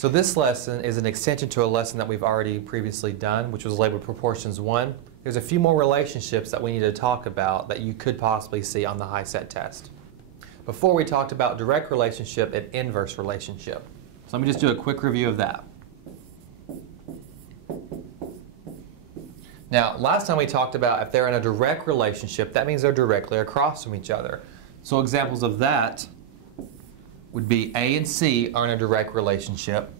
So this lesson is an extension to a lesson that we've already previously done, which was labeled Proportions 1. There's a few more relationships that we need to talk about that you could possibly see on the high-set test. Before we talked about direct relationship and inverse relationship. So let me just do a quick review of that. Now, last time we talked about if they're in a direct relationship, that means they're directly across from each other. So examples of that would be A and C are in a direct relationship,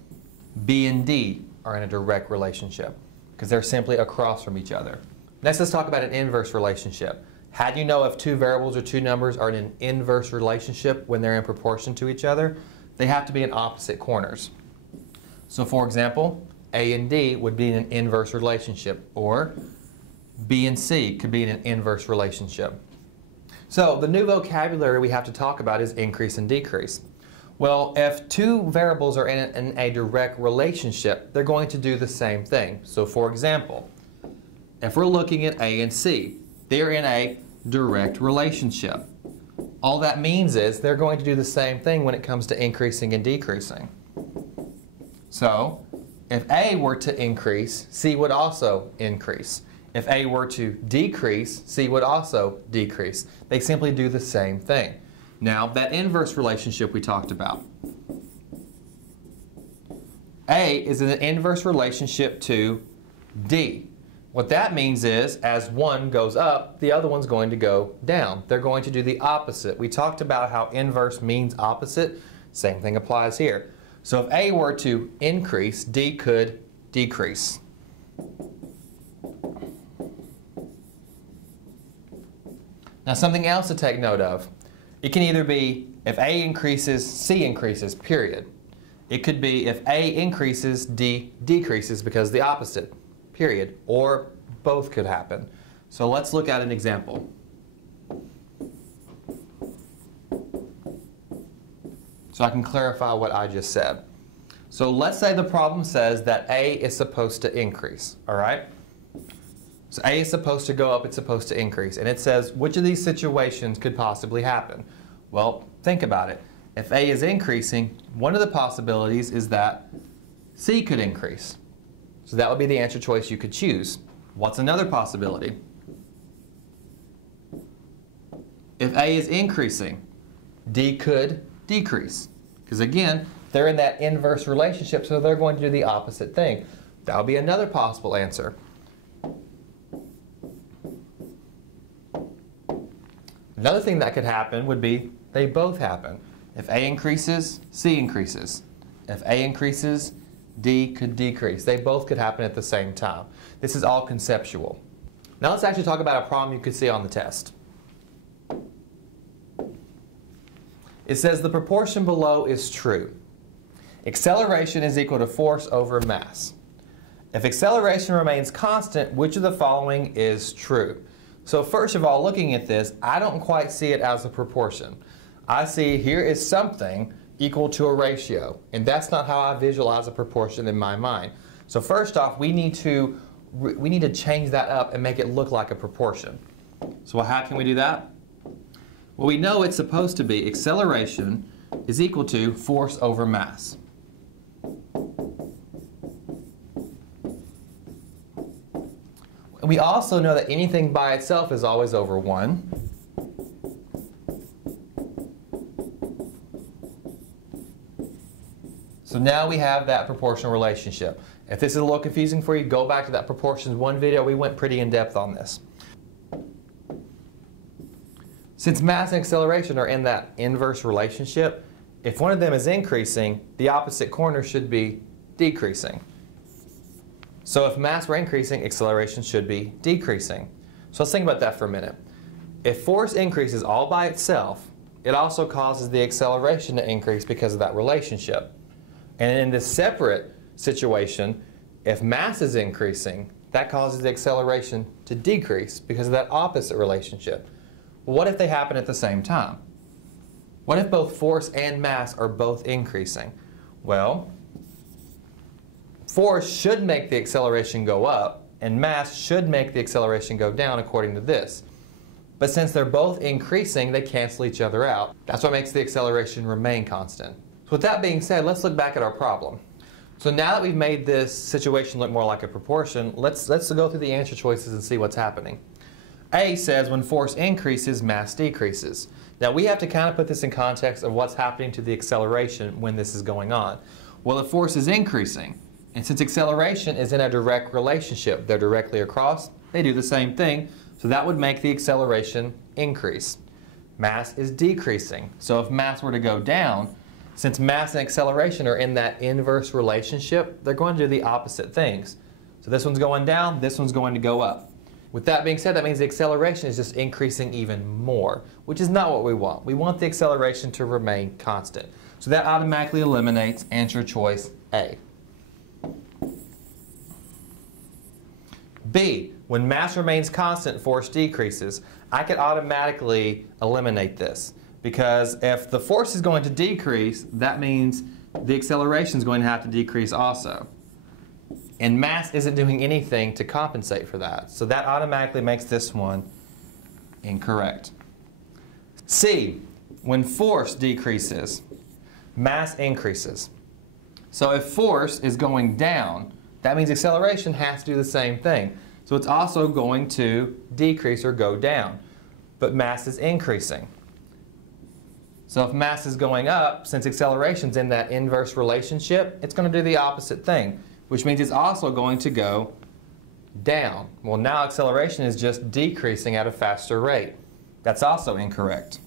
B and D are in a direct relationship, because they're simply across from each other. Next, let's talk about an inverse relationship. How do you know if two variables or two numbers are in an inverse relationship when they're in proportion to each other? They have to be in opposite corners. So for example, A and D would be in an inverse relationship, or B and C could be in an inverse relationship. So the new vocabulary we have to talk about is increase and decrease. Well, if two variables are in a direct relationship, they're going to do the same thing. So for example, if we're looking at A and C, they're in a direct relationship. All that means is they're going to do the same thing when it comes to increasing and decreasing. So if A were to increase, C would also increase. If A were to decrease, C would also decrease. They simply do the same thing. Now, that inverse relationship we talked about. A is in an inverse relationship to D. What that means is, as one goes up, the other one's going to go down. They're going to do the opposite. We talked about how inverse means opposite. Same thing applies here. So if A were to increase, D could decrease. Now something else to take note of. It can either be if A increases, C increases, period. It could be if A increases, D decreases because of the opposite, period. Or both could happen. So let's look at an example. So I can clarify what I just said. So let's say the problem says that A is supposed to increase, all right? So A is supposed to go up, it's supposed to increase. And it says, which of these situations could possibly happen? Well, think about it. If A is increasing, one of the possibilities is that C could increase. So that would be the answer choice you could choose. What's another possibility? If A is increasing, D could decrease. Because again, they're in that inverse relationship, so they're going to do the opposite thing. That would be another possible answer. Another thing that could happen would be they both happen. If A increases, C increases. If A increases, D could decrease. They both could happen at the same time. This is all conceptual. Now let's actually talk about a problem you could see on the test. It says the proportion below is true. Acceleration is equal to force over mass. If acceleration remains constant, which of the following is true? So first of all, looking at this, I don't quite see it as a proportion. I see here is something equal to a ratio, and that's not how I visualize a proportion in my mind. So first off, we need to change that up and make it look like a proportion. So how can we do that? Well, we know it's supposed to be acceleration is equal to force over mass. And we also know that anything by itself is always over 1. So now we have that proportional relationship. If this is a little confusing for you, go back to that Proportions 1 video. We went pretty in depth on this. Since mass and acceleration are in that inverse relationship, if one of them is increasing, the opposite corner should be decreasing. So if mass were increasing, acceleration should be decreasing. So let's think about that for a minute. If force increases all by itself, it also causes the acceleration to increase because of that relationship. And in this separate situation, if mass is increasing, that causes the acceleration to decrease because of that opposite relationship. Well, what if they happen at the same time? What if both force and mass are both increasing? Well, force should make the acceleration go up, and mass should make the acceleration go down according to this. But since they're both increasing, they cancel each other out. That's what makes the acceleration remain constant. So with that being said, let's look back at our problem. So now that we've made this situation look more like a proportion, let's go through the answer choices and see what's happening. A says when force increases, mass decreases. Now we have to kind of put this in context of what's happening to the acceleration when this is going on. Well, the force is increasing, and since acceleration is in a direct relationship, they're directly across, they do the same thing, so that would make the acceleration increase. Mass is decreasing, so if mass were to go down, since mass and acceleration are in that inverse relationship, they're going to do the opposite things. So this one's going down, this one's going to go up. With that being said, that means the acceleration is just increasing even more, which is not what we want. We want the acceleration to remain constant. So that automatically eliminates answer choice A. B, when mass remains constant, force decreases. I could automatically eliminate this because if the force is going to decrease, that means the acceleration is going to have to decrease also. And mass isn't doing anything to compensate for that. So that automatically makes this one incorrect. C, when force decreases, mass increases. So if force is going down, that means acceleration has to do the same thing. So it's also going to decrease or go down. But mass is increasing. So if mass is going up, since acceleration is in that inverse relationship, it's going to do the opposite thing, which means it's also going to go down. Well, now acceleration is just decreasing at a faster rate. That's also incorrect.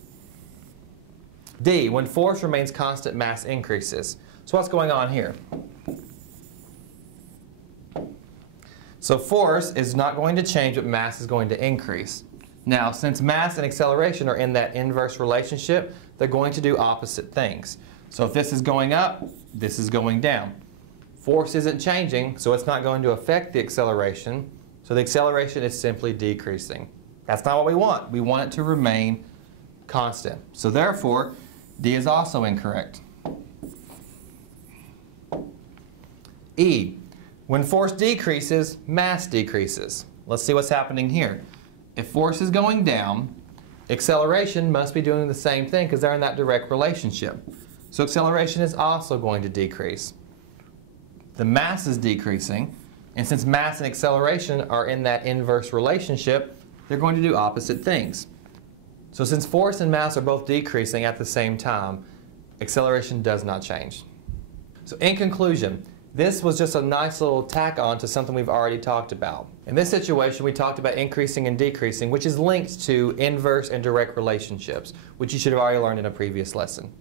D, when force remains constant, mass increases. So what's going on here? So force is not going to change, but mass is going to increase. Now, since mass and acceleration are in that inverse relationship, they're going to do opposite things. So if this is going up, this is going down. Force isn't changing, so it's not going to affect the acceleration. So the acceleration is simply decreasing. That's not what we want. We want it to remain constant. So therefore, D is also incorrect. E, when force decreases, mass decreases. Let's see what's happening here. If force is going down, acceleration must be doing the same thing because they're in that direct relationship. So acceleration is also going to decrease. The mass is decreasing, and since mass and acceleration are in that inverse relationship, they're going to do opposite things. So since force and mass are both decreasing at the same time, acceleration does not change. So in conclusion, this was just a nice little tack on to something we've already talked about. In this situation, we talked about increasing and decreasing, which is linked to inverse and direct relationships, which you should have already learned in a previous lesson.